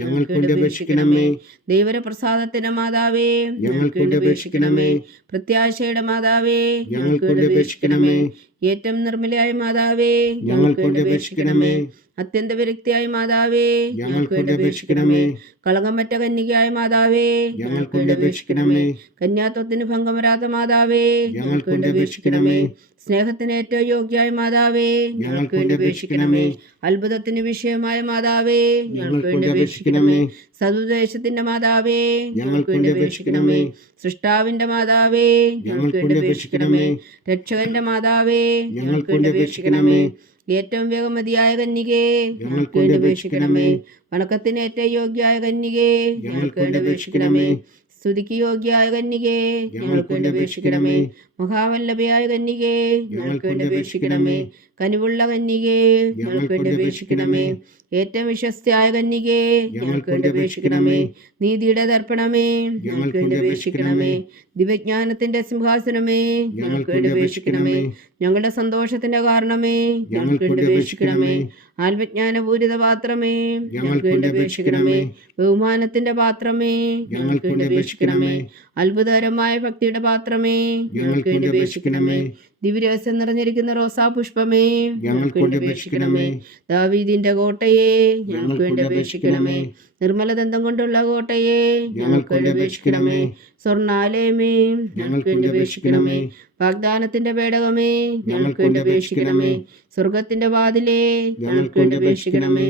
ഞങ്ങൾക്ക് വേണ്ടി അപേക്ഷിക്കണമേ. ദൈവരപ്രസാദത്തിന്റെ മാതാവേ ഞങ്ങൾക്ക് വേണ്ടി അപേക്ഷിക്കണമേ. പ്രത്യാശയുടെ മാതാവേ ഞങ്ങൾക്ക് വേണ്ടി അപേക്ഷിക്കണമേ. ഏറ്റവും നിർമ്മലയായ മാതാവേ ഞങ്ങൾക്ക് വേണ്ടി അപേക്ഷിക്കണമേ. അത്യന്ത വിരക്തിയായ മാതാവേ ഞങ്ങൾക്ക് വേണ്ടി അപേക്ഷിക്കണമേ. കളങ്കമറ്റ കന്യകയായ മാതാവേ ഞങ്ങൾക്ക് വേണ്ടി അപേക്ഷിക്കണമേ. കന്യാത്വത്തിന് ഭംഗം വരാത്ത മാതാവേ ഞങ്ങൾക്ക് വേണ്ടി അപേക്ഷിക്കണമേ. സ്നേഹത്തിന് ഏറ്റവും യോഗ്യായ മാതാവേ ഞങ്ങൾക്ക് വേണ്ടി അപേക്ഷിക്കണമേ. അത്ഭുതത്തിന് വിഷയമായ മാതാവേ ഞങ്ങൾക്ക് വേണ്ടി അപേക്ഷിക്കണമേ. സതുദേശത്തിന്റെ മാതാവേ ഞങ്ങൾക്ക് വേണ്ടി അപേക്ഷിക്കണമേ. സൃഷ്ടാവിന്റെ മാതാവേ ഞങ്ങൾക്ക് വേണ്ടി അപേക്ഷിക്കണമേ. രക്ഷകന്റെ മാതാവേ ഞങ്ങൾക്ക് വേണ്ടി അപേക്ഷിക്കണമേ. ഏറ്റവും വേഗമതിയായ കന്യകേ ഞങ്ങൾക്ക് വേണ്ടി അപേക്ഷിക്കണമേ. വണക്കത്തിന് ഏറ്റവും യോഗ്യയായ കന്യകേ ഞങ്ങൾക്ക് വേണ്ടി അപേക്ഷിക്കണമേ. സ്തുതിക്ക് യോഗ്യായ കന്യകേ ഞങ്ങൾക്ക് വേണ്ടി അപേക്ഷിക്കണമേ മഹാവല്ലഭയായ കന്യകേ ഞങ്ങൾക്ക് വേണ്ടി അപേക്ഷിക്കണമേ കനിവുള്ള കന്യകേ ഞങ്ങൾക്ക് വേണ്ടി അപേക്ഷിക്കണമേ ഏറ്റവും വിശ്വസ്തയായ കന്യകേ ഞങ്ങൾക്ക് വേണ്ടി അപേക്ഷിക്കണമേ നീതിയുടെ ദർപ്പണമേ ഞങ്ങൾക്ക് വേണ്ടി അപേക്ഷിക്കണമേ ദിവ്യജ്ഞാനത്തിന്റെ സിംഹാസനമേ ഞങ്ങൾക്ക് വേണ്ടി അപേക്ഷിക്കണമേ ഞങ്ങളുടെ സന്തോഷത്തിന്റെ കാരണമേ ഞങ്ങൾക്ക് വേണ്ടി അപേക്ഷിക്കണമേ ആത്മജ്ഞാനപൂരിത പാത്രമേ ഞങ്ങൾക്ക് വേണ്ടി അപേക്ഷിക്കണമേ. ബഹുമാനത്തിന്റെ പാത്രമേ. ഞങ്ങൾക്ക് വേണ്ടി അപേക്ഷിക്കണമേ. അത്ഭുതകരമായ ഭക്തിയുടെ പാത്രമേ. ഞങ്ങൾക്ക് വേണ്ടി അപേക്ഷിക്കണമേ. ദിവ്യരഹസ്യം നിറഞ്ഞിരിക്കുന്ന റോസാ പുഷ്പമേ ഞങ്ങൾക്ക് വേണ്ടി അപേക്ഷിക്കണമേ. ദാവീദിന്റെ കോട്ടയെ ഞങ്ങൾക്ക് വേണ്ടി അപേക്ഷിക്കണമേ. നിർമ്മലദന്തം കൊണ്ടുള്ള കോട്ടയെ ഞങ്ങൾക്ക് വേണ്ടി അപേക്ഷിക്കണമേ. സ്വർണാലയമേ ഞങ്ങൾക്ക് വേണ്ടി അപേക്ഷിക്കണമേ. വാഗ്ദാനത്തിന്റെ പേടകമേ ഞങ്ങൾക്ക് വേണ്ടി അപേക്ഷിക്കണമേ. സ്വർഗത്തിന്റെ വാതിലേ ഞങ്ങൾക്ക് വേണ്ടി അപേക്ഷിക്കണമേ.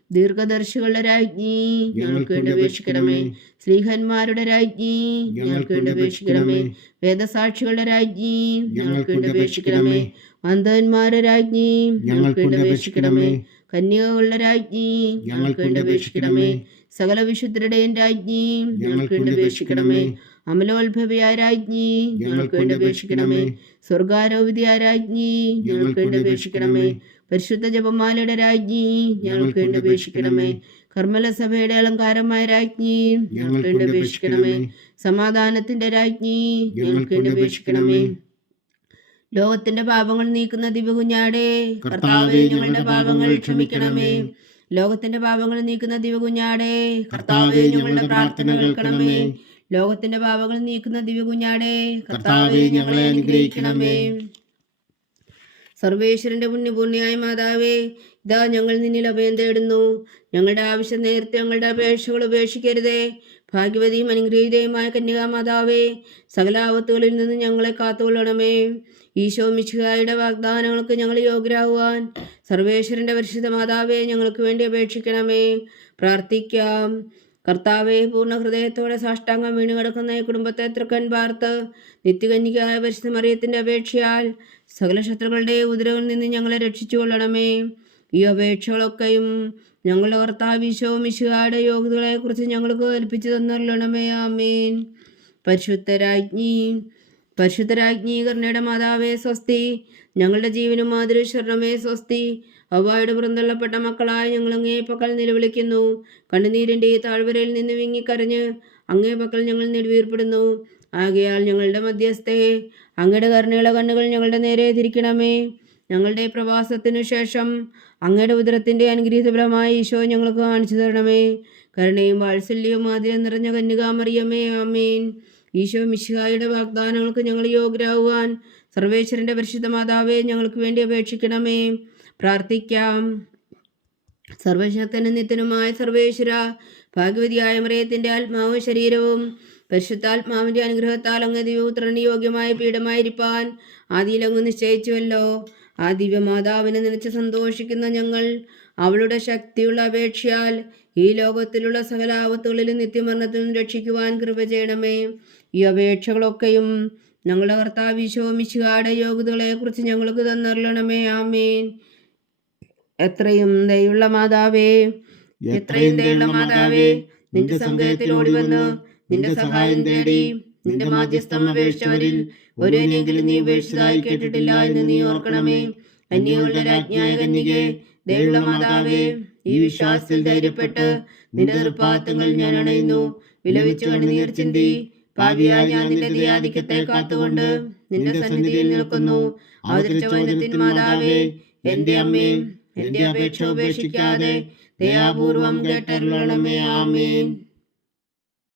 ദീർഘദർശികളുടെ രാജ്ഞി ഞങ്ങൾക്ക് വേണ്ടി അപേക്ഷിക്കണമേ. സ്ലീഹന്മാരുടെ രാജ്ഞി ഞങ്ങൾക്ക് വേണ്ടി അപേക്ഷിക്കണമേ. വേദസാക്ഷികളുടെ രാജ്ഞി ഞങ്ങൾക്ക് വേണ്ടി അപേക്ഷിക്കണമേ. അന്ധന്മാരുടെ രാജ്ഞി ഞങ്ങൾക്ക് വേണ്ടി അപേക്ഷിക്കണമേ. കന്യകകളുടെ രാജ്ഞി ഞങ്ങൾക്ക് വേണ്ടി അപേക്ഷിക്കണമേ. സകല വിശുദ്ധരുടെയും രാജ്ഞി ഞങ്ങൾക്ക് വേണ്ടി അപേക്ഷിക്കണമേ. അമലോത്ഭവിയായ രാജ്ഞി ഞങ്ങൾക്ക് വേണ്ടി അപേക്ഷിക്കണമേ. സ്വർഗാരോപിതയായ രാജ്ഞി ഞങ്ങൾക്ക് വേണ്ടി അപേക്ഷിക്കണമേ. പരിശുദ്ധ ജപമാലയുടെ രാജ്ഞി ഞങ്ങൾക്ക് വേണ്ടി ഉപേക്ഷിക്കണമേ. കർമ്മല സഭയുടെ അലങ്കാരമായ രാജ്ഞി ഞങ്ങൾക്ക് വേണ്ടി ഉപേക്ഷിക്കണമേ. സമാധാനത്തിന്റെ രാജ്ഞി ഞങ്ങൾക്ക് വേണ്ടി ഉപേക്ഷിക്കണമേ. ലോകത്തിന്റെ പാപങ്ങൾ നീക്കുന്ന ദിവകുഞ്ഞാടേ കർത്താവേ ഞങ്ങളുടെ പാപങ്ങൾ ക്ഷമിക്കണമേ. ലോകത്തിന്റെ പാപങ്ങൾ നീക്കുന്ന ദിവകുഞ്ഞാടേ കർത്താവേ ഞങ്ങളുടെ പ്രാർത്ഥന കേൾക്കണമേ. ലോകത്തിന്റെ പാപങ്ങൾ നീക്കുന്ന ദിവകുഞ്ഞാടേ കർത്താവേ ഞങ്ങളെ അനുഗ്രഹിക്കണമേ. സർവേശ്വരന്റെ പുണ്യപൂർണിയായ മാതാവേ ഇതാ ഞങ്ങൾ നിന്നിൽ അഭയം തേടുന്നു. ഞങ്ങളുടെ ആവശ്യം നേരത്തെ ഞങ്ങളുടെ അപേക്ഷകൾ ഉപേക്ഷിക്കരുതേ. ഭാഗ്യവതിയും അനുഗ്രഹീതയുമായ കന്യകാമാതാവേ സകലാപത്തുകളിൽ നിന്ന് ഞങ്ങളെ കാത്തുകൊള്ളണമേ. ഈശോ മിശിഹായുടെ വാഗ്ദാനങ്ങൾക്ക് ഞങ്ങൾ യോഗ്യരാകുവാൻ സർവേശ്വരന്റെ പരിശുദ്ധ മാതാവേ ഞങ്ങൾക്ക് വേണ്ടി അപേക്ഷിക്കണമേ. പ്രാർത്ഥിക്കാം. കർത്താവെ പൂർണ ഹൃദയത്തോടെ സാഷ്ടാംഗം വീണുകിടക്കുന്ന ഈ കുടുംബത്തെ തൃക്കൻ പാർത്ത് നിത്യകന്യകായ പരിശുദ്ധ മറിയത്തിന്റെ അപേക്ഷയാൽ സകല ശത്രുക്കളുടെ ഉദരവിൽ നിന്ന് ഞങ്ങളെ രക്ഷിച്ചുകൊള്ളണമേ. ഈ അപേക്ഷകളൊക്കെയും ഞങ്ങളുടെ കർത്താവ് മിശുകാരുടെ മിശുഹായുടെ യോഗ്യതകളെ കുറിച്ച് ഞങ്ങൾക്ക് കൽപ്പിച്ചു തന്നല്ലണമേ ആമേൻ. പരിശുദ്ധരാജ്ഞി പരിശുദ്ധരാജ്ഞി കർണയുടെ മാതാവേ സ്വസ്തി. ഞങ്ങളുടെ ജീവനും മാതൃശ്വരണമേ സ്വസ്തി. അവയുടെ പുറന്തള്ളപ്പെട്ട മക്കളായ ഞങ്ങൾ അങ്ങേ പക്കൽ നിലവിളിക്കുന്നു. കണ്ണുനീരിന്റെ ഈ താഴ്വരയിൽ നിന്ന് വിങ്ങിക്കരഞ്ഞ് അങ്ങേ പക്കൽ ഞങ്ങൾ നെടുവീർപ്പെടുന്നു. ആകയാൽ ഞങ്ങളുടെ മധ്യസ്ഥേ അങ്ങയുടെ കരുണയുള്ള കണ്ണുകൾ ഞങ്ങളുടെ നേരെ തിരിക്കണമേ. ഞങ്ങളുടെ പ്രവാസത്തിനു ശേഷം അങ്ങയുടെ ഉദരത്തിന്റെ അനുഗ്രഹീതഫലമായ ഈശോ ഞങ്ങൾക്ക് കാണിച്ചു തരണമേ. കരുണയും വാത്സല്യവും ആതിരം നിറഞ്ഞ കന്യകാമറിയമേ ആമേൻ. ഈശോ മിശിഹായുടെ വാഗ്ദാനങ്ങൾക്ക് ഞങ്ങൾ യോഗ്യരാകുവാൻ സർവേശ്വരന്റെ പരിശുദ്ധ മാതാവേ ഞങ്ങൾക്ക് വേണ്ടി അപേക്ഷിക്കണമേ. പ്രാർത്ഥിക്കാം. സർവശക്തനും നിത്യനുമായ സർവേശ്വര ഭാഗവതിയായ മറിയത്തിന്റെ ആത്മാവും ശരീരവും പരിശുദ്ധാത്മാവിന്റെ അനുഗ്രഹത്താൽ അങ്ങ് ദിവ്യപുത്രന് യോഗ്യമായ പീഠമായിരിക്കാൻ ആദിയിൽ അങ്ങ് നിശ്ചയിച്ചുവല്ലോ. ആ ദിവ്യമാതാവിനെ നനച്ച് സന്തോഷിക്കുന്ന ഞങ്ങൾ അവളുടെ ശക്തിയുള്ള അപേക്ഷയാൽ ഈ ലോകത്തിലുള്ള സകല ആപത്തുകളിലും നിത്യമരണത്തിൽ നിന്നും രക്ഷിക്കുവാൻ കൃപ ചെയ്യണമേ. ഈ അപേക്ഷകളൊക്കെയും ഞങ്ങളുടെ കർത്താവ് ശോമിച്ചുകാടെ യോഗ്യതകളെ കുറിച്ച് ഞങ്ങൾക്ക് തന്നറിയണമേ ആമേൻ. എത്രയും ദയുള്ള മാതാവേ എത്രയും ദയുള്ള മാതാവേ നിന്റെ സങ്കേതത്തിൽ ഓടി വന്ന് നിന്റെ സഹായം തേടി നിന്റെ മാധ്യസ്ഥം അപേക്ഷിച്ചവരിൽ ഒരുവനെങ്കിലും നീ ഉപേക്ഷിച്ചതായി കേട്ടിട്ടില്ല എന്ന് നീ ഓർക്കണമേ. കന്യകളുടെ രാജ്ഞായ കന്യകെ ദയുള്ള മാതാവേ ഈ വിശ്വാസത്തിൽ ധൈര്യപ്പെട്ട് നിന്റെ നിർപ്പാത്തങ്ങൾ ഞാൻ അണയുന്നു. വിലപിച്ചു കണ്ണുനീർ ചിന്തി പാപിയായ ഞാൻ നിന്റെ ദിയാധിക്യത്തെ കാത്തുകൊണ്ട് നിന്റെ സന്നിധിയിൽ നിൽക്കുന്നു. അവതരിച്ച വചനത്തിൻ മാതാവേ എന്റെ അമ്മേ എന്റെ അപേക്ഷ ഉപേക്ഷിക്കാതെ ദയാപൂർവം കേട്ടരുളണമേ. ആമേൻ.